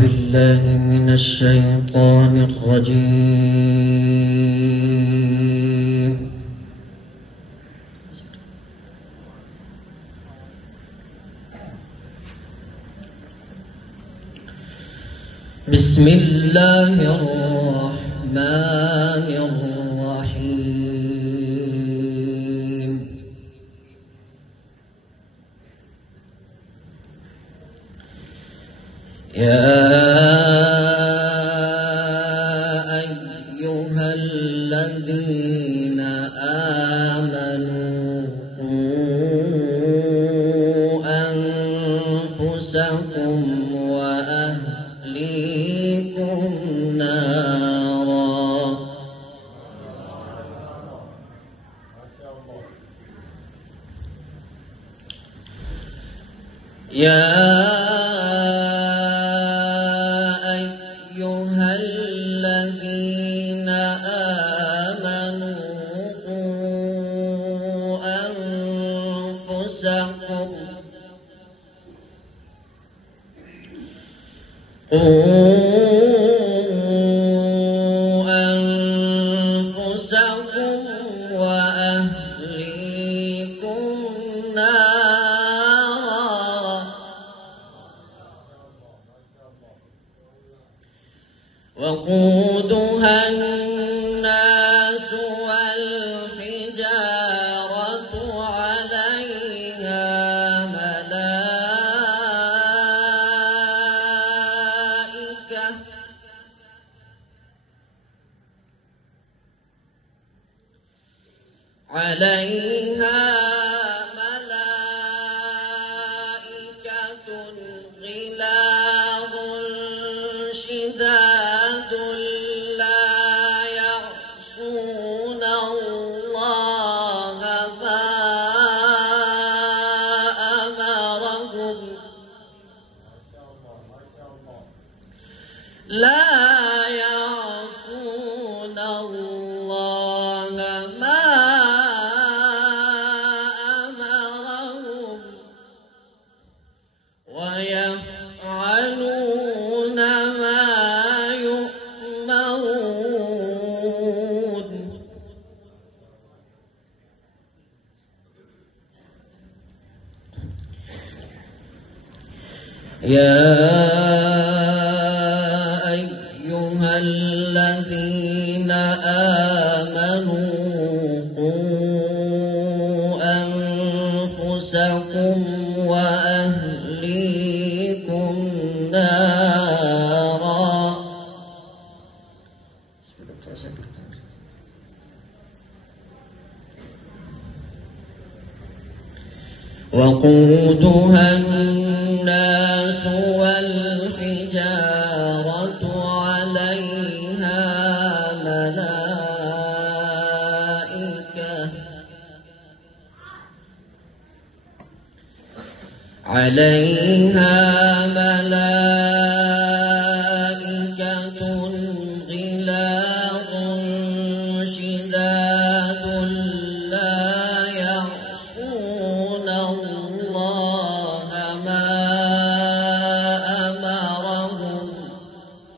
بالله من الشيطان الرجيم. بسم الله الرحمن الرحيم. يا أيها الذين آمنوا قوا أنفسكم وأهليكم نارا. يا أيها الذين آمنوا قوا أنفسكم وأهليكم نارا. وقودها الناس والحجارة عليها ملائكة غلاظ شداد لا يعصون الله ما أمرهم ويفعلون ما يؤمرون. يا أيها الذين آمنوا قوا أنفسكم وأهليكم نارا. وقودها الناس والحجارة عليها ملائكة